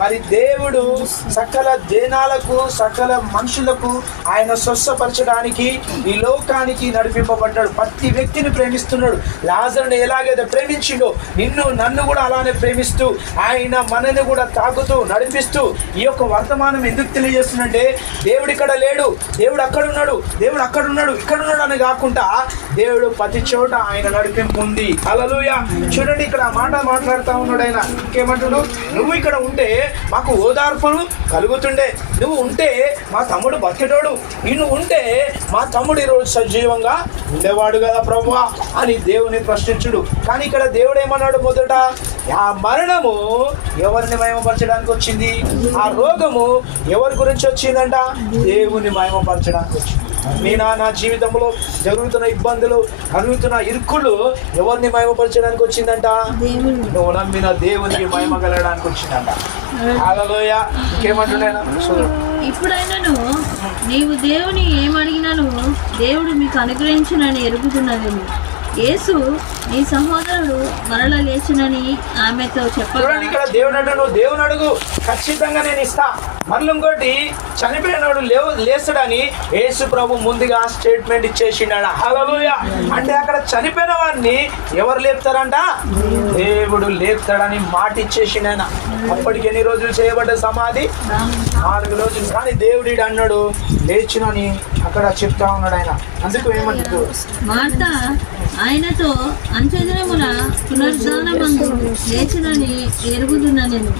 మరి దేవుడు సకల జనాలకు సకల మనుషులకు ఆయన స్వస్థపరచడానికి ఈ లోకానికి నడిపింపబడ్డాడు. ప్రతి వ్యక్తిని ప్రేమిస్తున్నాడు. లాజరుని ఎలాగైతే ప్రేమించిండో నిన్ను నన్ను కూడా అలానే ప్రేమిస్తూ ఆయన మనని కూడా తాకుతూ నడిపిస్తూ ఈ యొక్క వర్తమానం ఎందుకు తెలియజేస్తుందంటే దేవుడు ఇక్కడ లేడు, దేవుడు అక్కడ ఉన్నాడు, దేవుడు అక్కడ ఉన్నాడు, ఇక్కడ ఉన్నాడు అని కాకుండా దేవుడు ప్రతి చోట ఆయన నడిపింపు ఉంది. హల్లెలూయా. చూడండి ఇక్కడ మాట మాట్లాడుతూ ఉన్నాడు ఆయన. ఇంకేమంటున్నాడు? నువ్వు ఇక్కడ ఉంటే మాకు ఓదార్పును కలుగుతుండే, నువ్వు ఉంటే మా తమ్ముడు బతికేటోడు, నువ్వు ఉంటే మా తమ్ముడు ఈరోజు సజీవంగా ఉండేవాడు కదా ప్రభువా అని దేవుని ప్రశ్నించుడు. కానీ ఇక్కడ దేవుడు ఏమన్నాడు? మొదట ఆ మరణము ఎవరిని మహిమపరచడానికి వచ్చింది, ఆ రోగము ఎవరి గురించి వచ్చిందంట? దేవుని మహిమపరచడానికి వచ్చింది. నా జీవితంలో జరుగుతున్న ఇబ్బందులు, కలుగుతున్న ఇరుకులు ఎవరిని మహిమపరచడానికి వచ్చిందంట? నువ్వు నమ్మిన దేవునికి మహిమ కలగడానికి వచ్చిందంట. హల్లెలూయా. ఇంకేమంటున్నాను? ఇప్పుడైనాను నీవు దేవుని ఏమడిగినాను దేవుడు మీకు అనుగ్రహించునని ఎరుగుతున్నదేమో. యేసు నీ సహోదరుడు మరల లేచునని ఆమెతో చెప్పాడు. ఇక్కడ దేవుడు అంటే నువ్వు దేవుని అడుగు, ఖచ్చితంగా నేను ఇస్తా. మళ్ళీ ఇంకోటి, చనిపోయినాడు లేస్తాడని యేసు ప్రభు ముందుగా స్టేట్మెంట్ ఇచ్చేసిండా. హల్లెలూయా. అంటే అక్కడ చనిపోయిన వాడిని ఎవరు లేపుతారంట? దేవుడు లేపుతాడని మాట ఇచ్చేసిండు ఆయన. అప్పటికి ఎన్ని రోజులు చేయబడ్డ సమాధి? 4 రోజులు. కానీ దేవుడు అన్నాడు లేచునని అక్కడ చెప్తా ఉన్నాడు ఆయన. అందుకు ఏమంటాడు? మాట ఆయనతో అంత్యదినమున పునరుద్ధానమందు లేచునని ఎరుగుతున్నా నేను.